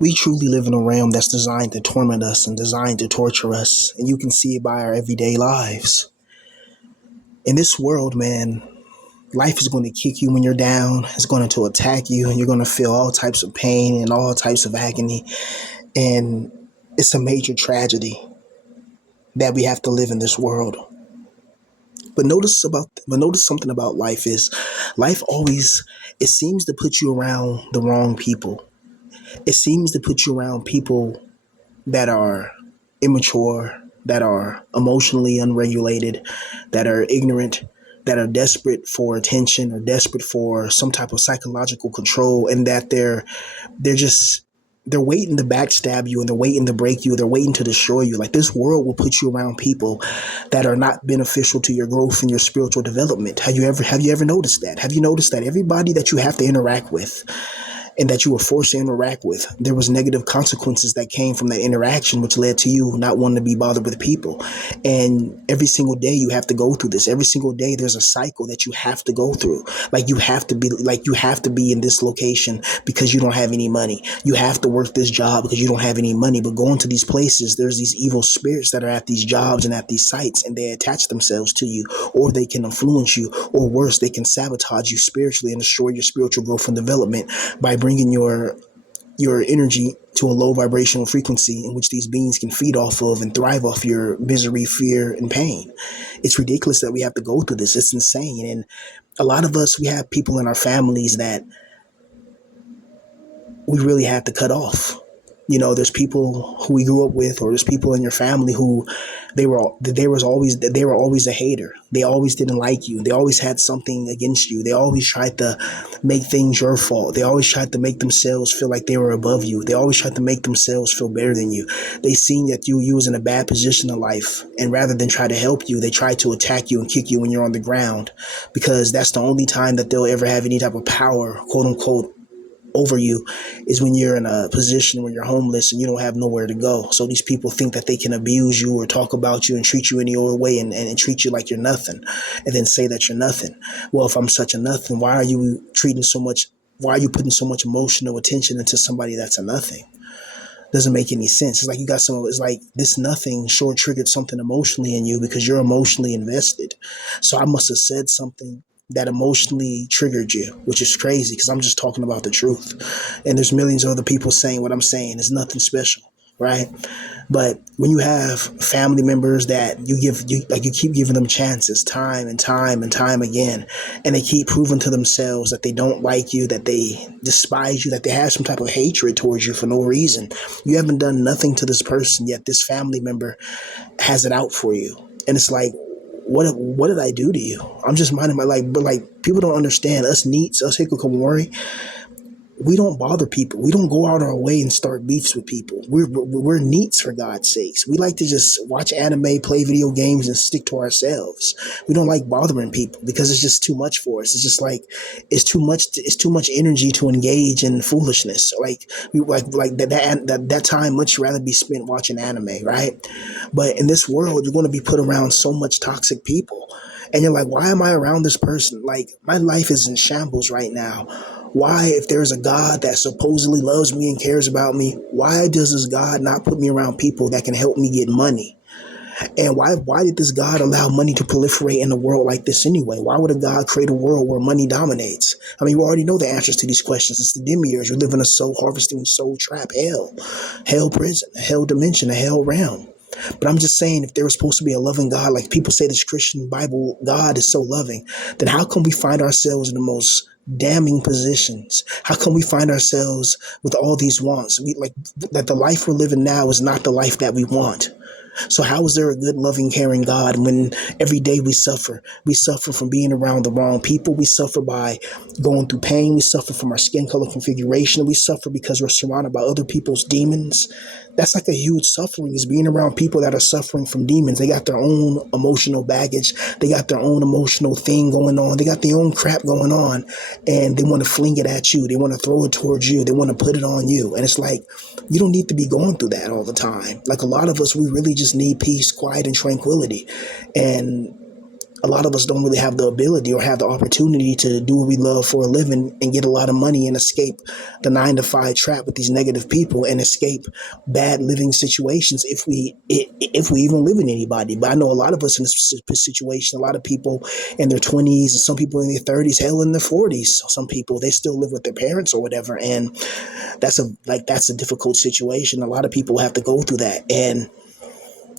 We truly live in a realm that's designed to torment us and designed to torture us, and you can see it by our everyday lives. In this world, man, life is going to kick you when you're down. It's going to attack you, and you're going to feel all types of pain and all types of agony. And it's a major tragedy that we have to live in this world. But notice something about life is life always it seems to put you around the wrong people. It seems to put you around people that are immature, that are emotionally unregulated, that are ignorant, that are desperate for attention or desperate for some type of psychological control, and that they're just they're waiting to backstab you, and they're waiting to break you, they're waiting to destroy you. Like, this world will put you around people that are not beneficial to your growth and your spiritual development. Have you ever noticed that? Have you noticed that everybody that you have to interact with and that you were forced to interact with, there was negative consequences that came from that interaction, which led to you not wanting to be bothered with people. And every single day you have to go through this. Every single day there's a cycle that you have to go through. Like, you have to be in this location because you don't have any money. You have to work this job because you don't have any money. But going to these places, there's these evil spirits that are at these jobs and at these sites, and they attach themselves to you, or they can influence you, or worse, they can sabotage you spiritually and destroy your spiritual growth and development by bringing your energy to a low vibrational frequency in which these beings can feed off of and thrive off your misery, fear, and pain. It's ridiculous that we have to go through this. It's insane. And a lot of us, we have people in our families that we really have to cut off. There's people who we grew up with, or there's people in your family who they were always a hater. They always didn't like you. They always had something against you. They always tried to make things your fault. They always tried to make themselves feel like they were above you. They always tried to make themselves feel better than you. They seen that you was in a bad position in life, and rather than try to help you, they tried to attack you and kick you when you're on the ground, because that's the only time that they'll ever have any type of power, quote unquote, over you, is when you're in a position where you're homeless and you don't have nowhere to go. So these people think that they can abuse you or talk about you and treat you any old way, and treat you like you're nothing, and then say that you're nothing. Well, if I'm such a nothing, why are you putting so much emotional attention into somebody that's a nothing? Doesn't make any sense. It's like it's like this nothing sure triggered something emotionally in you because you're emotionally invested. So I must have said something that emotionally triggered you, which is crazy because I'm just talking about the truth. And there's millions of other people saying what I'm saying. It's nothing special, right? But when you have family members that you keep giving them chances time and time and time again, and they keep proving to themselves that they don't like you, that they despise you, that they have some type of hatred towards you for no reason. You haven't done nothing to this person, yet this family member has it out for you. And it's like, what did I do to you? I'm just minding my life. But like, people don't understand, us neats, us hikikomori, we don't bother people. We don't go out our way and start beefs with people. We're neats, for God's sakes. We like to just watch anime, play video games, and stick to ourselves. We don't like bothering people because it's just too much for us. It's just like it's too much energy to engage in foolishness. Like we like that time much rather be spent watching anime, right? But in this world, you're going to be put around so much toxic people, and you're like, why am I around this person? Like, my life is in shambles right now. Why, if there's a God that supposedly loves me and cares about me, why does this God not put me around people that can help me get money? And why did this God allow money to proliferate in a world like this anyway? Why would a God create a world where money dominates? I mean, we already know the answers to these questions. It's the demiurge. We live in a soul harvesting, soul trap hell prison, a hell dimension, a hell realm. But I'm just saying, if there was supposed to be a loving God, like people say this Christian Bible God is so loving, then how come we find ourselves in the most damning positions? How come we find ourselves with all these wants? We like that the life we're living now is not the life that we want. So how is there a good, loving, caring God when every day we suffer? We suffer from being around the wrong people. We suffer by going through pain. We suffer from our skin color configuration. We suffer because we're surrounded by other people's demons. That's like a huge suffering, is being around people that are suffering from demons. They got their own emotional baggage. They got their own emotional thing going on. They got their own crap going on, and they want to fling it at you. They want to throw it towards you. They want to put it on you. And it's like, you don't need to be going through that all the time. Like, a lot of us, we really just need peace, quiet, and tranquility. And a lot of us don't really have the ability or have the opportunity to do what we love for a living and get a lot of money and escape the 9 to 5 trap with these negative people and escape bad living situations if we even live in anybody. But I know a lot of us in this situation, a lot of people in their 20s, some people in their 30s, hell in their 40s. Some people, they still live with their parents or whatever, and that's a difficult situation. A lot of people have to go through that. And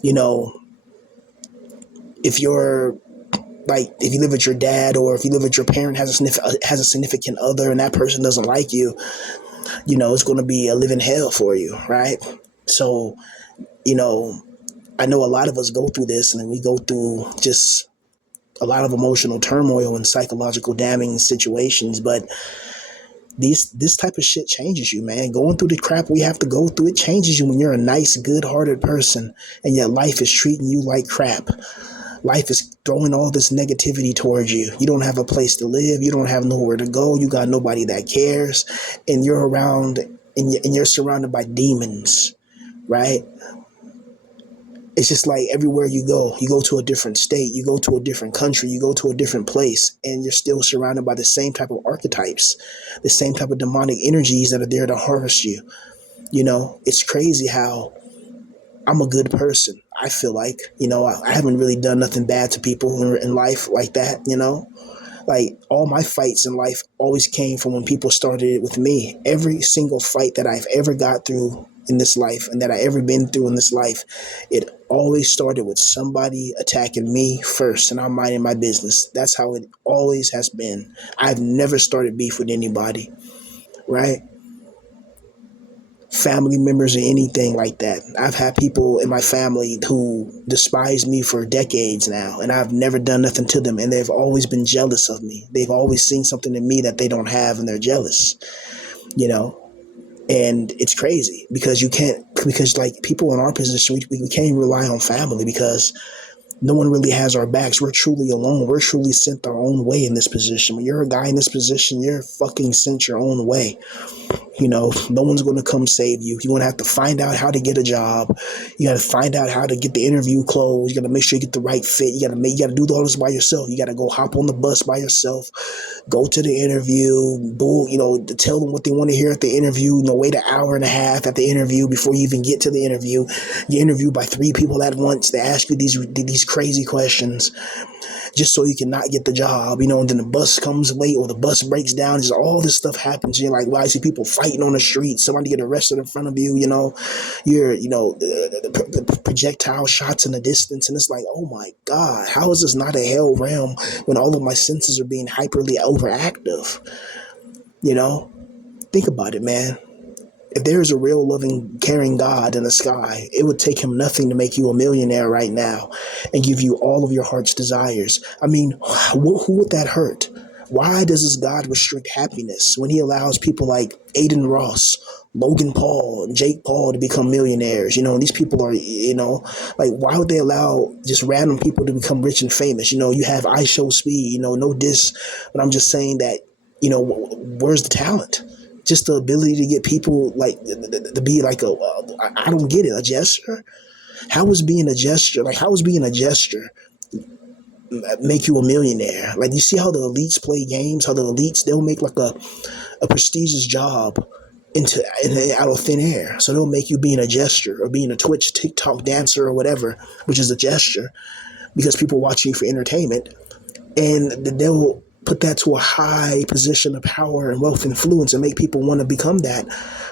you know, if you're like, if you live with your dad, or if you live with your parent has a significant other and that person doesn't like you, it's going to be a living hell for you, right? So, you know, I know a lot of us go through this, and we go through just a lot of emotional turmoil and psychological damning situations. But this type of shit changes you, man. Going through the crap we have to go through, it changes you when you're a nice, good-hearted person, and yet life is treating you like crap. Life is throwing all this negativity towards you. You don't have a place to live. You don't have nowhere to go. You got nobody that cares, and you're around, and you're surrounded by demons, right? It's just like everywhere you go to a different state, you go to a different country, you go to a different place, and you're still surrounded by the same type of archetypes, the same type of demonic energies that are there to harvest you. It's crazy how I'm a good person. I feel like, I haven't really done nothing bad to people in life like that. Like, all my fights in life always came from when people started it with me. Every single fight that I've ever got through in this life, and that I ever been through in this life, it always started with somebody attacking me first, and I'm minding my business. That's how it always has been. I've never started beef with anybody, right? Family members or anything like that. I've had people in my family who despise me for decades now, and I've never done nothing to them, and they've always been jealous of me. They've always seen something in me that they don't have, and they're jealous, you know? And it's crazy because like, people in our position, we can't rely on family because no one really has our backs. We're truly alone. We're truly sent our own way in this position. When you're a guy in this position, you're fucking sent your own way. No one's going to come save you. You're going to have to find out how to get a job. You got to find out how to get the interview closed. You got to make sure you get the right fit. You got to do all this by yourself. You got to go hop on the bus by yourself, go to the interview, tell them what they want to hear at the interview, wait an hour and a half at the interview before you even get to the interview. You're interviewed by 3 people at once. They ask you these crazy questions just so you cannot get the job, and then the bus comes late or the bus breaks down. Just all this stuff happens. You're like, well, I see people fighting on the street. Somebody get arrested in front of you, you're, the projectile shots in the distance. And it's like, oh my God, how is this not a hell realm when all of my senses are being hyperly overactive? Think about it, man. If there is a real loving, caring God in the sky, it would take him nothing to make you a millionaire right now and give you all of your heart's desires. I mean, who would that hurt? Why does this God restrict happiness when he allows people like Aiden Ross, Logan Paul, and Jake Paul to become millionaires? These people are, like, why would they allow just random people to become rich and famous? You have I Show Speed, no diss, but I'm just saying that, where's the talent? Just the ability to get people like to be like I don't get it, a gesture. How is being a gesture make you a millionaire? Like, you see how the elites play games, how the elites, they'll make like a prestigious job out of thin air. So they'll make you being a gesture or being a Twitch TikTok dancer or whatever, which is a gesture, because people watch you for entertainment, and they'll put that to a high position of power and wealth influence and make people want to become that.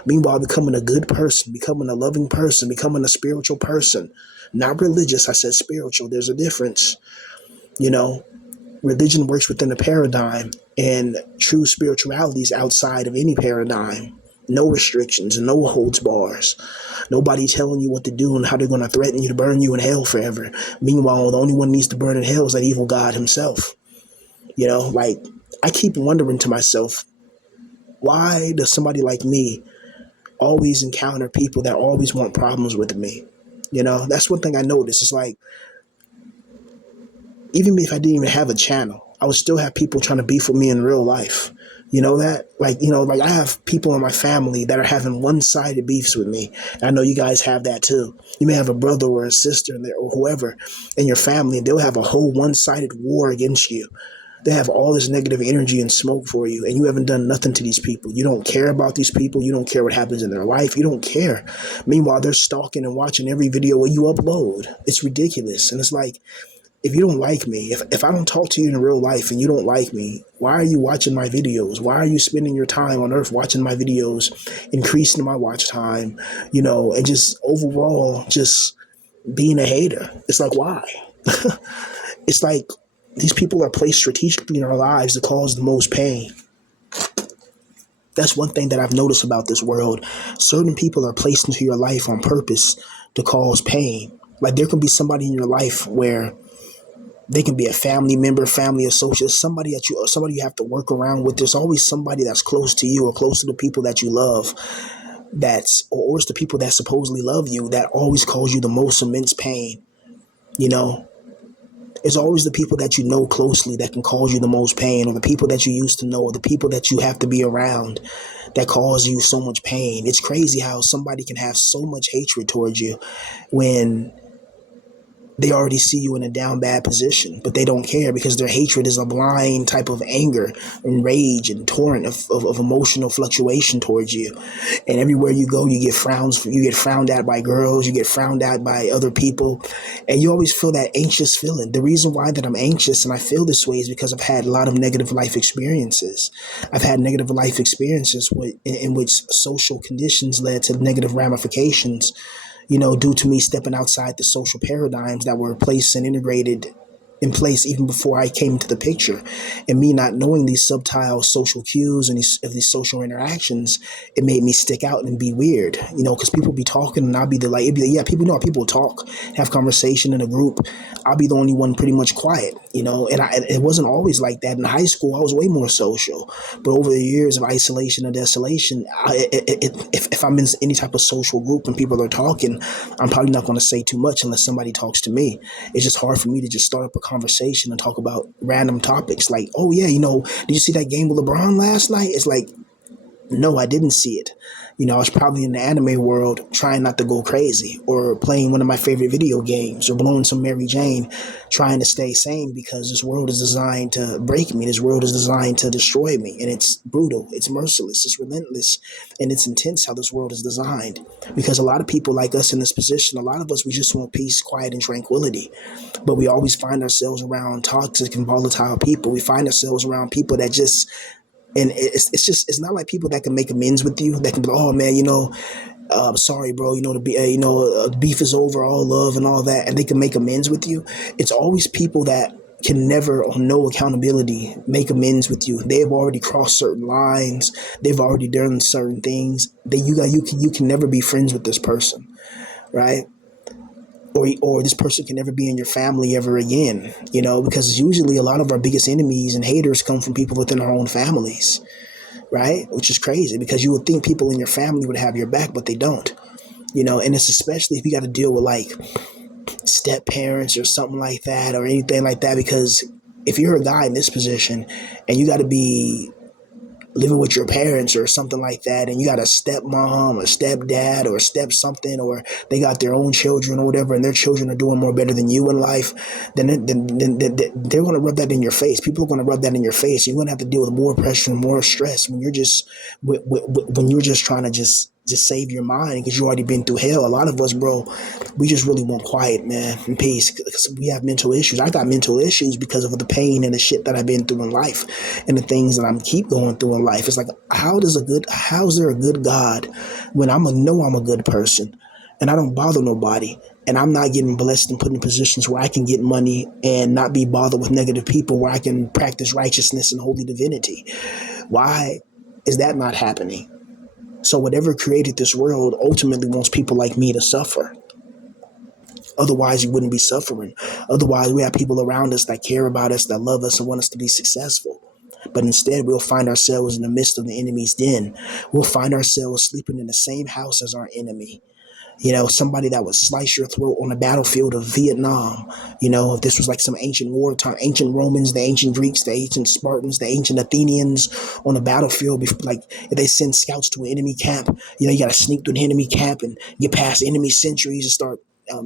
Meanwhile, becoming a good person, becoming a loving person, becoming a spiritual person, not religious. I said spiritual. There's a difference. Religion works within a paradigm, and true spirituality is outside of any paradigm. No restrictions, no holds bars. Nobody telling you what to do and how they're going to threaten you to burn you in hell forever. Meanwhile, the only one who needs to burn in hell is that evil God himself. Like, I keep wondering to myself, why does somebody like me always encounter people that always want problems with me? That's one thing I noticed. It's like, even if I didn't even have a channel, I would still have people trying to beef with me in real life. You know that? Like, like I have people in my family that are having one-sided beefs with me. I know you guys have that too. You may have a brother or a sister or whoever in your family, and they'll have a whole one-sided war against you. They have all this negative energy and smoke for you, and you haven't done nothing to these people. You don't care about these people. You don't care what happens in their life. You don't care. Meanwhile, they're stalking and watching every video you upload. It's ridiculous. And it's like, if you don't like me, if I don't talk to you in real life and you don't like me, why are you watching my videos? Why are you spending your time on earth watching my videos, increasing my watch time, and just overall just being a hater? It's like, why? It's like these people are placed strategically in our lives to cause the most pain. That's one thing that I've noticed about this world. Certain people are placed into your life on purpose to cause pain. Like there can be somebody in your life where they can be a family member, family associate, somebody you have to work around with. There's always somebody that's close to you or close to the people that you love, or it's the people that supposedly love you that always cause you the most immense pain. You know, it's always the people that you know closely that can cause you the most pain, or the people that you used to know, or the people that you have to be around that cause you so much pain. It's crazy how somebody can have so much hatred towards you when they already see you in a down bad position, but they don't care because their hatred is a blind type of anger and rage and torrent of emotional fluctuation towards you. And everywhere you go, you get frowns. You get frowned at by girls. You get frowned at by other people, and you always feel that anxious feeling. The reason why that I'm anxious and I feel this way is because I've had a lot of negative life experiences. I've had negative life experiences in which social conditions led to negative ramifications, due to me stepping outside the social paradigms that were placed and integrated in place even before I came into the picture. And me not knowing these subtle social cues and these social interactions, it made me stick out and be weird, because people be talking and I'll be the like, it'd be, yeah, people talk, have conversation in a group. I'll be the only one pretty much quiet, and it wasn't always like that. In high school, I was way more social, but over the years of isolation and desolation, if I'm in any type of social group and people are talking, I'm probably not going to say too much unless somebody talks to me. It's just hard for me to just start up a conversation and talk about random topics like, oh yeah, did you see that game with LeBron last night? It's like, no, I didn't see it. I was probably in the anime world trying not to go crazy, or playing one of my favorite video games, or blowing some Mary Jane, trying to stay sane, because this world is designed to break me. This world is designed to destroy me. And it's brutal, it's merciless, it's relentless, and it's intense how this world is designed. Because a lot of people like us in this position, a lot of us, we just want peace, quiet, and tranquility. But we always find ourselves around toxic and volatile people. We find ourselves around people that just, and it's not like people that can make amends with you, that can be like, oh man, sorry bro, beef is over, all love and all that, and they can make amends with you. It's always people that can never, on no accountability, make amends with you. They've already crossed certain lines, they've already done certain things that you can never be friends with this person, right? Or this person can never be in your family ever again, because usually a lot of our biggest enemies and haters come from people within our own families, right? Which is crazy, because you would think people in your family would have your back, but they don't, and it's especially if you got to deal with like step parents or something like that, or anything like that, because if you're a guy in this position and you got to be living with your parents or something like that, and you got a stepmom or stepdad or step something, or they got their own children or whatever, and their children are doing more better than you in life, then they're going to rub that in your face. People are going to rub that in your face. You're going to have to deal with more pressure and more stress when you're just trying to just save your mind, because you already been through hell. A lot of us, bro, we just really want quiet, man, and peace, because we have mental issues. I got mental issues because of the pain and the shit that I've been through in life, and the things that I'm keep going through in life. It's like, how's there a good God when I'm a good person and I don't bother nobody, and I'm not getting blessed and put in positions where I can get money and not be bothered with negative people, where I can practice righteousness and holy divinity? Why is that not happening? So whatever created this world ultimately wants people like me to suffer. Otherwise, you wouldn't be suffering. Otherwise, we have people around us that care about us, that love us, and want us to be successful. But instead, we'll find ourselves in the midst of the enemy's den. We'll find ourselves sleeping in the same house as our enemy. Somebody that would slice your throat on the battlefield of Vietnam. If this was like some ancient war time, ancient Romans, the ancient Greeks, the ancient Spartans, the ancient Athenians on the battlefield, like if they send scouts to an enemy camp, you got to sneak through the enemy camp and get past enemy sentries and start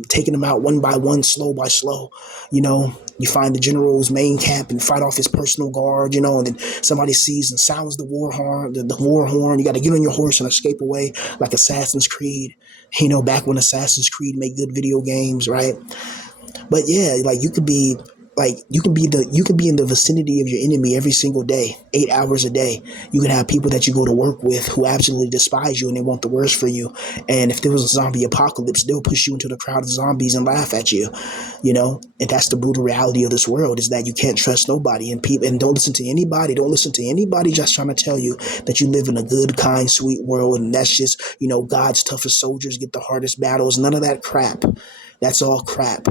taking them out one by one, slow by slow. You find the general's main camp and fight off his personal guard, and then somebody sees and sounds the war horn, the war horn. You got to get on your horse and escape away like Assassin's Creed. Back when Assassin's Creed made good video games, right? But yeah, like you can be in the vicinity of your enemy every single day, 8 hours a day. You can have people that you go to work with who absolutely despise you and they want the worst for you. And if there was a zombie apocalypse, they'll push you into the crowd of zombies and laugh at you. And that's the brutal reality of this world, is that you can't trust nobody, and don't listen to anybody. Don't listen to anybody just trying to tell you that you live in a good, kind, sweet world, and that's just God's toughest soldiers get the hardest battles. None of that crap. That's all crap.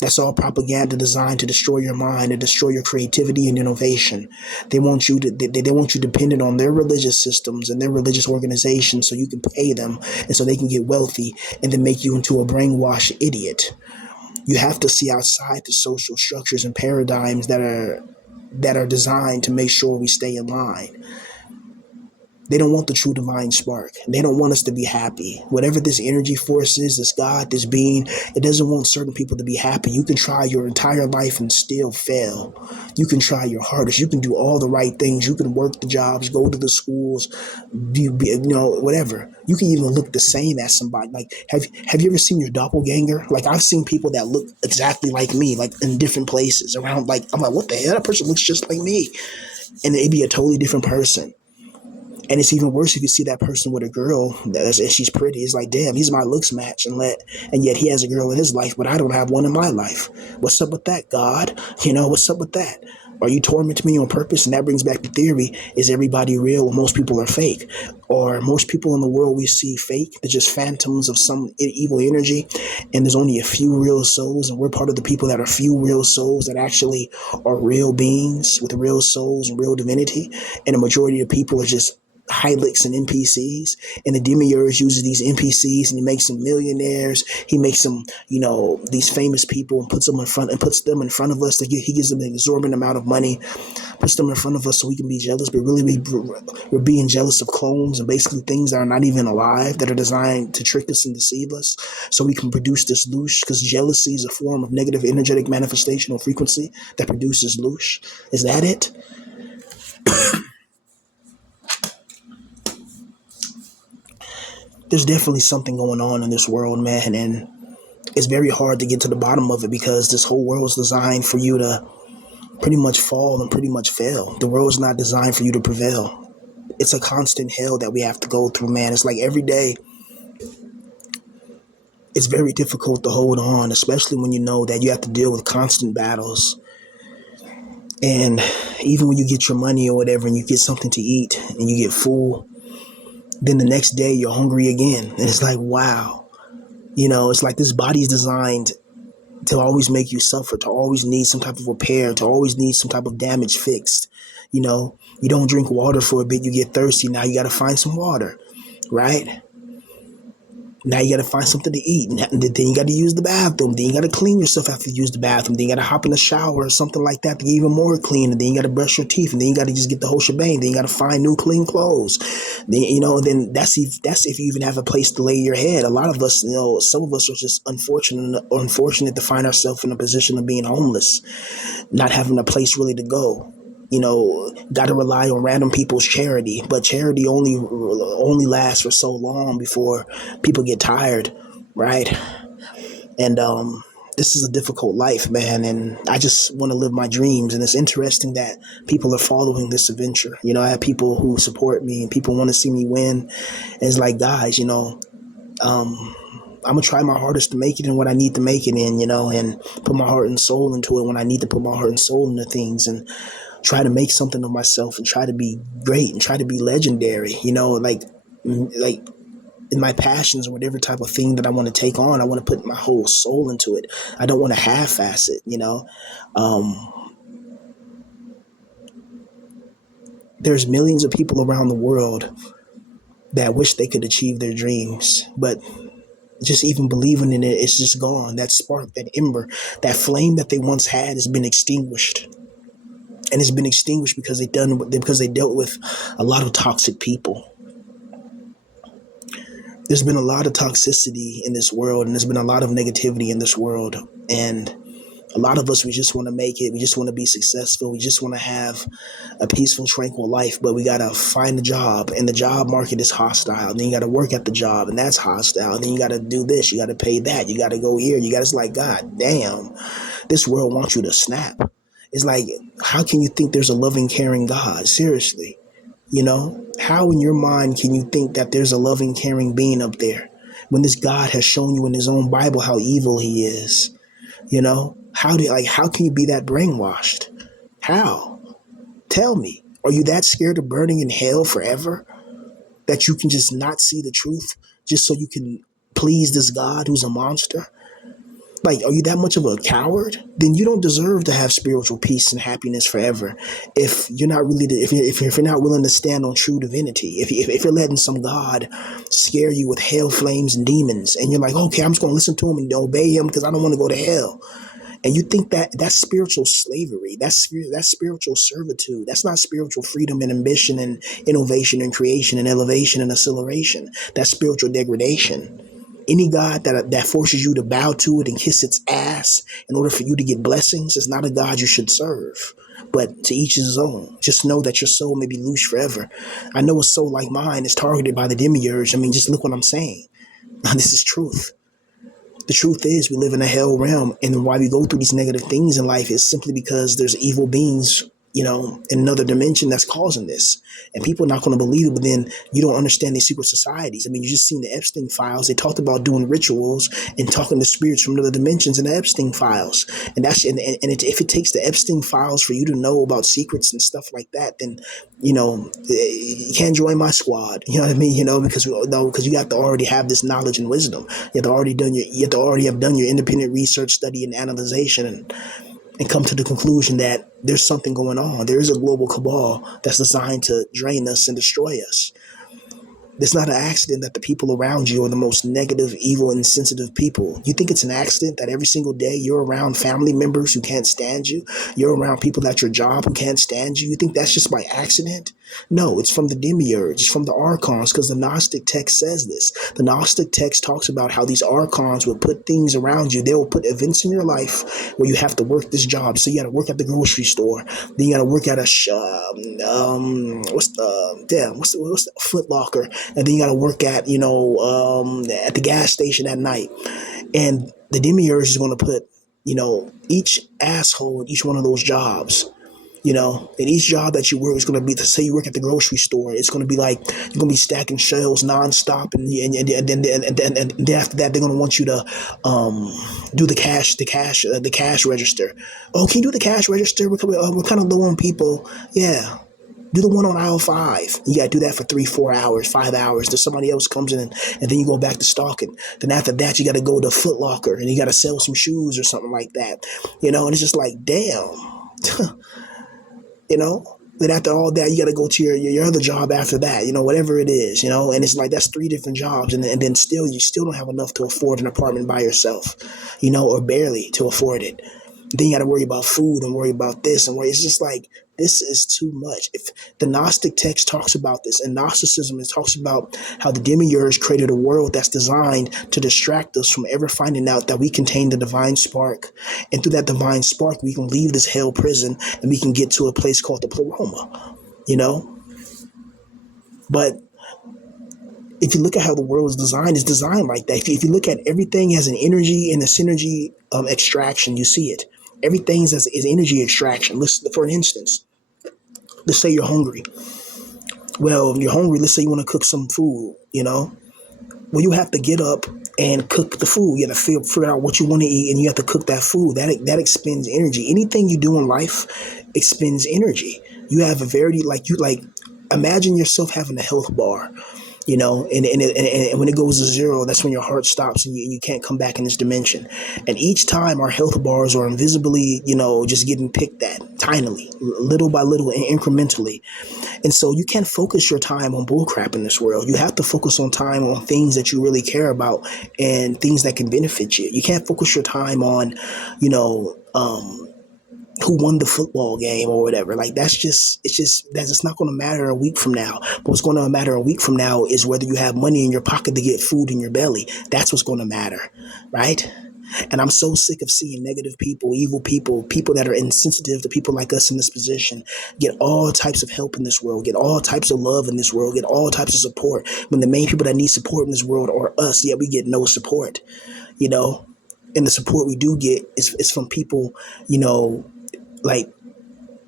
That's all propaganda designed to destroy your mind and destroy your creativity and innovation. They want you to they want you dependent on their religious systems and their religious organizations so you can pay them and so they can get wealthy and then make you into a brainwashed idiot. You have to see outside the social structures and paradigms that are designed to make sure we stay in line. They don't want the true divine spark. They don't want us to be happy. Whatever this energy force is, this God, this being, it doesn't want certain people to be happy. You can try your entire life and still fail. You can try your hardest. You can do all the right things. You can work the jobs, go to the schools, whatever. You can even look the same as somebody. Like, have you ever seen your doppelganger? Like, I've seen people that look exactly like me, like in different places around. Like, I'm like, what the hell? That person looks just like me. And it'd be a totally different person. And it's even worse if you see that person with a girl and she's pretty. It's like, damn, he's my looks match, and yet he has a girl in his life, but I don't have one in my life. What's up with that, God? What's up with that? Are you tormenting me on purpose? And that brings back the theory: is everybody real? Well, most people are fake, or most people in the world we see fake. They're just phantoms of some evil energy, and there's only a few real souls, and we're part of the people that are few real souls that actually are real beings with real souls and real divinity, and the majority of people are just Hylics and NPCs, and the demiurge uses these NPCs and he makes them millionaires. He makes them, these famous people and puts them in front of us. He gives them an exorbitant amount of money, puts them in front of us so we can be jealous, but really we're being jealous of clones and basically things that are not even alive, that are designed to trick us and deceive us so we can produce this loosh, because jealousy is a form of negative energetic manifestation or frequency that produces loosh. Is that it? There's definitely something going on in this world, man, and it's very hard to get to the bottom of it because this whole world is designed for you to pretty much fall and pretty much fail. The world's not designed for you to prevail. It's a constant hell that we have to go through, man. It's like every day it's very difficult to hold on, especially when you know that you have to deal with constant battles. And even when you get your money or whatever and you get something to eat and you get full, then the next day you're hungry again. And it's like, wow. It's like this body is designed to always make you suffer, to always need some type of repair, to always need some type of damage fixed. You don't drink water for a bit, you get thirsty. Now you got to find some water, right? Now you got to find something to eat. And then you got to use the bathroom. Then you got to clean yourself after you use the bathroom. Then you got to hop in the shower or something like that to get even more clean. And then you got to brush your teeth. And then you got to just get the whole shebang. Then you got to find new clean clothes. Then that's if you even have a place to lay your head. A lot of us, some of us are just unfortunate to find ourselves in a position of being homeless, not having a place really to go. Got to rely on random people's charity, but charity only lasts for so long before people get tired, right? And this is a difficult life, man, and I just want to live my dreams. And it's interesting that people are following this adventure. I have people who support me and people want to see me win. And it's like, guys, I'm gonna try my hardest to make it in what I need to make it in, and put my heart and soul into it when I need to put my heart and soul into things, and try to make something of myself and try to be great and try to be legendary, like in my passions or whatever type of thing that I want to take on. I want to put my whole soul into it. I don't want to half-ass it, There's millions of people around the world that wish they could achieve their dreams, but Just even believing in it, it's just gone. That spark, that ember, that flame that they once had has been extinguished. And it's been extinguished because they dealt with a lot of toxic people. There's been a lot of toxicity in this world, and there's been a lot of negativity in this world. And a lot of us, we just want to make it. We just want to be successful. We just want to have a peaceful, tranquil life. But we got to find a job, and the job market is hostile. Then you got to work at the job, and that's hostile. Then you got to do this. You got to pay that. You got to go here. It's like, God damn, this world wants you to snap. It's like, how can you think there's a loving, caring God? Seriously. How in your mind can you think that there's a loving, caring being up there when this God has shown you in his own Bible how evil he is? How can you be that brainwashed? How? Tell me. Are you that scared of burning in hell forever that you can just not see the truth just so you can please this God who's a monster? Like, are you that much of a coward? Then you don't deserve to have spiritual peace and happiness forever. If you're not really, if you're not willing to stand on true divinity, if you're letting some God scare you with hell flames and demons, and you're like, okay, I'm just going to listen to him and obey him because I don't want to go to hell. And you think that's spiritual slavery, that's spiritual servitude. That's not spiritual freedom and ambition and innovation and creation and elevation and acceleration. That's spiritual degradation. Any God that forces you to bow to it and kiss its ass in order for you to get blessings is not a God you should serve. But to each his own. Just know that your soul may be loose forever. I know a soul like mine is targeted by the demiurge. I mean, just look what I'm saying. This is truth. The truth is we live in a hell realm, and why we go through these negative things in life is simply because there's evil beings, in another dimension that's causing this. And people are not going to believe it, but then you don't understand these secret societies. I mean, you just seen the Epstein files. They talked about doing rituals and talking to spirits from other dimensions in the Epstein files. And if it takes the Epstein files for you to know about secrets and stuff like that, then you can't join my squad. You know what I mean? Because you have to already have this knowledge and wisdom. You have to already have done your independent research, study, and analyzation, and come to the conclusion that there's something going on. There is a global cabal that's designed to drain us and destroy us. It's not an accident that the people around you are the most negative, evil, and insensitive people. You think it's an accident that every single day you're around family members who can't stand you? You're around people at your job who can't stand you? You think that's just by accident? No, it's from the demiurge. It's from the archons, because the Gnostic text says this. The Gnostic text talks about how these archons will put things around you. They will put events in your life where you have to work this job. So you got to work at the grocery store. Then you got to work at a what's the Foot Locker, and then you got to work at at the gas station at night. And the demiurge is going to put each asshole in each one of those jobs. And each job that you work is going to be, to say you work at the grocery store, it's going to be like you're going to be stacking shelves nonstop, and then after that they're going to want you to do the cash register. Oh, can you do the cash register? We're kind of low on people. Yeah. Do the one on aisle 5. You got to do that for 3, 4 hours, 5 hours. Till somebody else comes in, and then you go back to stalking. Then after that, you got to go to Foot Locker, and you got to sell some shoes or something like that. And it's just like, damn. Then after all that, you got to go to your other job after that, whatever it is, and it's like, that's 3 different jobs. And then you still don't have enough to afford an apartment by yourself, or barely to afford it. Then you got to worry about food and worry about this and worry. It's just like, this is too much. If the Gnostic text talks about this, and Gnosticism, it talks about how the demiurge created a world that's designed to distract us from ever finding out that we contain the divine spark. And through that divine spark, we can leave this hell prison and we can get to a place called the Pleroma, But if you look at how the world is designed, it's designed like that. If you look at everything as an energy and a synergy extraction, you see it. Everything is energy extraction. For instance, let's say you're hungry. Well, you're hungry. Let's say you want to cook some food, Well, you have to get up and cook the food. You have to figure out what you want to eat, and you have to cook that food. That expends energy. Anything you do in life expends energy. You have a imagine yourself having a health bar. And when it goes to zero, that's when your heart stops and you can't come back in this dimension. And each time our health bars are invisibly, just getting picked at tinily, little by little and incrementally. And so you can't focus your time on bullcrap in this world. You have to focus on time on things that you really care about and things that can benefit you. You can't focus your time on, you know, who won the football game or whatever. Like that's just not going to matter a week from now. But what's going to matter a week from now is whether you have money in your pocket to get food in your belly. That's what's going to matter, right? And I'm so sick of seeing negative people, evil people, people that are insensitive to people like us in this position get all types of help in this world, get all types of love in this world, get all types of support. When the main people that need support in this world are us, yet we get no support, you know? And the support we do get is from people, like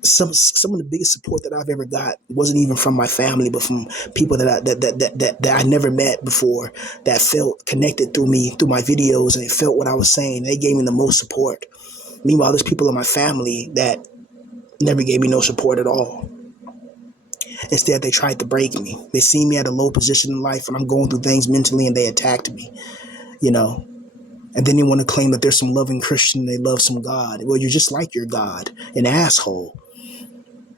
some of the biggest support that I've ever got wasn't even from my family, but from people that I never met before, that felt connected through me, through my videos, and they felt what I was saying. They gave me the most support. Meanwhile, there's people in my family that never gave me no support at all. Instead, they tried to break me. They see me at a low position in life, and I'm going through things mentally, and they attacked me, you know. And then they want to claim that they're some loving Christian, they love some God. Well, you're just like your God, an asshole.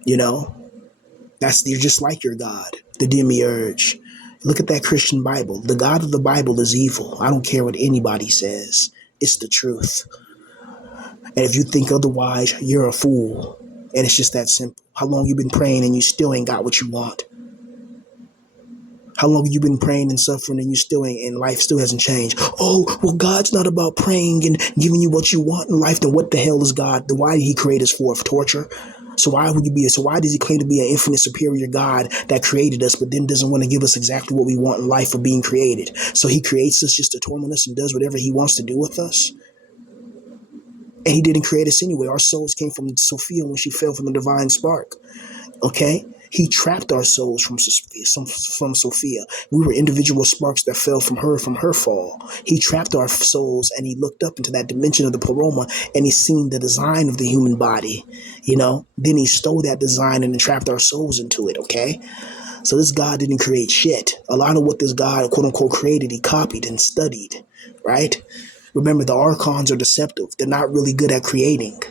You know, you're just like your God, the demiurge. Look at that Christian Bible. The God of the Bible is evil. I don't care what anybody says. It's the truth. And if you think otherwise, you're a fool. And it's just that simple. How long you been praying and you still ain't got what you want? How long have you been praying and suffering and you still ain't, and life still hasn't changed? Oh, well, God's not about praying and giving you what you want in life. Then what the hell is God? Then why did he create us for? Torture? So why does he claim to be an infinite superior God that created us, but then doesn't want to give us exactly what we want in life for being created? So he creates us just to torment us and does whatever he wants to do with us. And he didn't create us anyway. Our souls came from Sophia when she fell from the divine spark. Okay? He trapped our souls from Sophia. We were individual sparks that fell from her fall. He trapped our souls and he looked up into that dimension of the pleroma and he seen the design of the human body, Then he stole that design and trapped our souls into it, okay? So this God didn't create shit. A lot of what this God, quote unquote, created, he copied and studied, right? Remember, the archons are deceptive. They're not really good at creating.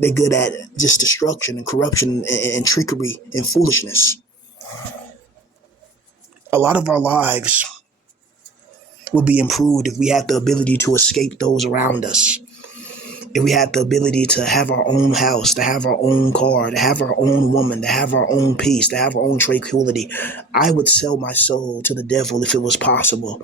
They're good at just destruction and corruption and trickery and foolishness. A lot of our lives would be improved if we had the ability to escape those around us. If we had the ability to have our own house, to have our own car, to have our own woman, to have our own peace, to have our own tranquility, I would sell my soul to the devil if it was possible,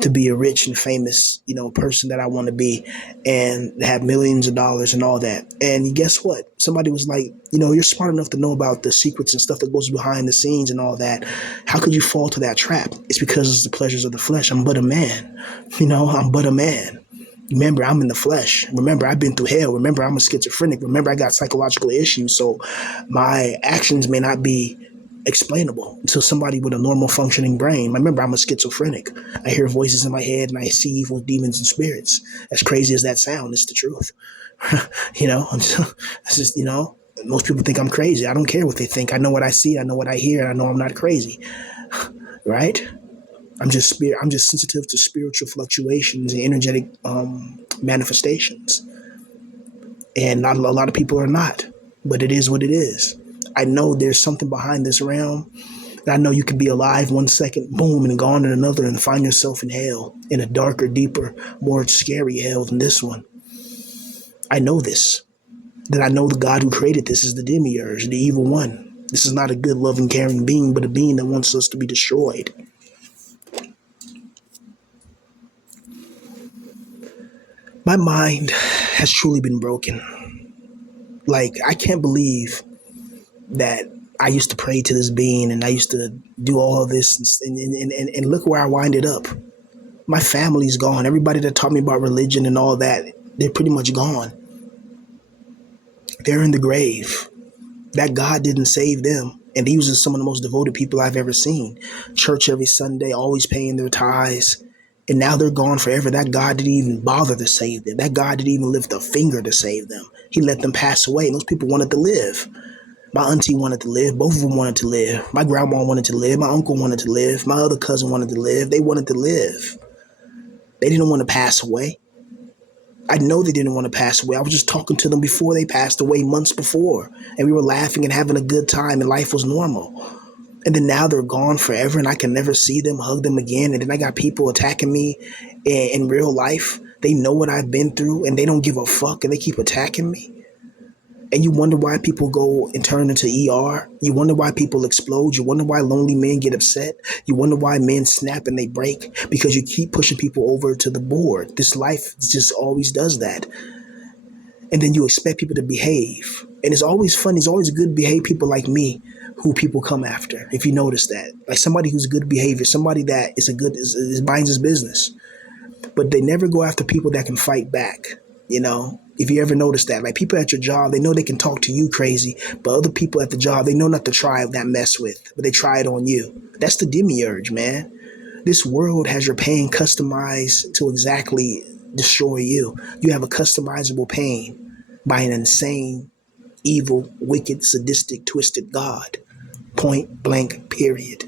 to be a rich and famous, person that I want to be and have millions of dollars and all that. And guess what? Somebody was like, you're smart enough to know about the secrets and stuff that goes behind the scenes and all that. How could you fall to that trap? It's because it's the pleasures of the flesh. I'm but a man, I'm but a man. Remember, I'm in the flesh. Remember, I've been through hell. Remember, I'm a schizophrenic. Remember, I got psychological issues. So my actions may not be explainable to somebody with a normal functioning brain. Remember, I'm a schizophrenic. I hear voices in my head and I see evil demons and spirits. As crazy as that sounds, it's the truth. It's just, most people think I'm crazy. I don't care what they think. I know what I see. I know what I hear. And I know I'm not crazy. Right? I'm just sensitive to spiritual fluctuations and energetic manifestations. And not a lot of people are not, but it is what it is. I know there's something behind this realm. And I know you can be alive 1 second, boom, and gone in another and find yourself in hell, in a darker, deeper, more scary hell than this one. I know this. That I know the God who created this is the demiurge, the evil one. This is not a good, loving, caring being, but a being that wants us to be destroyed. My mind has truly been broken. Like, I can't believe that I used to pray to this being and I used to do all this and look where I winded up. My family's gone. Everybody that taught me about religion and all that, they're pretty much gone. They're in the grave. That God didn't save them. And these are some of the most devoted people I've ever seen. Church every Sunday, always paying their tithes. And now they're gone forever. That God didn't even bother to save them. That God didn't even lift a finger to save them. He let them pass away. And those people wanted to live. My auntie wanted to live. Both of them wanted to live. My grandma wanted to live. My uncle wanted to live. My other cousin wanted to live. They wanted to live. They didn't want to pass away. I know they didn't want to pass away. I was just talking to them before they passed away, months before, and we were laughing and having a good time, and life was normal. And then now they're gone forever, and I can never see them, hug them again. And then I got people attacking me in real life. They know what I've been through, and they don't give a fuck, and they keep attacking me. And you wonder why people go and turn into ER. You wonder why people explode. You wonder why lonely men get upset. You wonder why men snap and they break, because you keep pushing people over to the board. This life just always does that. And then you expect people to behave. And it's always fun. It's always good behaved people like me who people come after. If you notice that, like somebody who's good behavior, somebody that is minds his business, but they never go after people that can fight back. You know, if you ever notice that, like people at your job, they know they can talk to you crazy, but other people at the job, they know not to try that mess with, but they try it on you. That's the demiurge, man. This world has your pain customized to exactly destroy you. You have a customizable pain by an insane, evil, wicked, sadistic, twisted God. Point blank, period.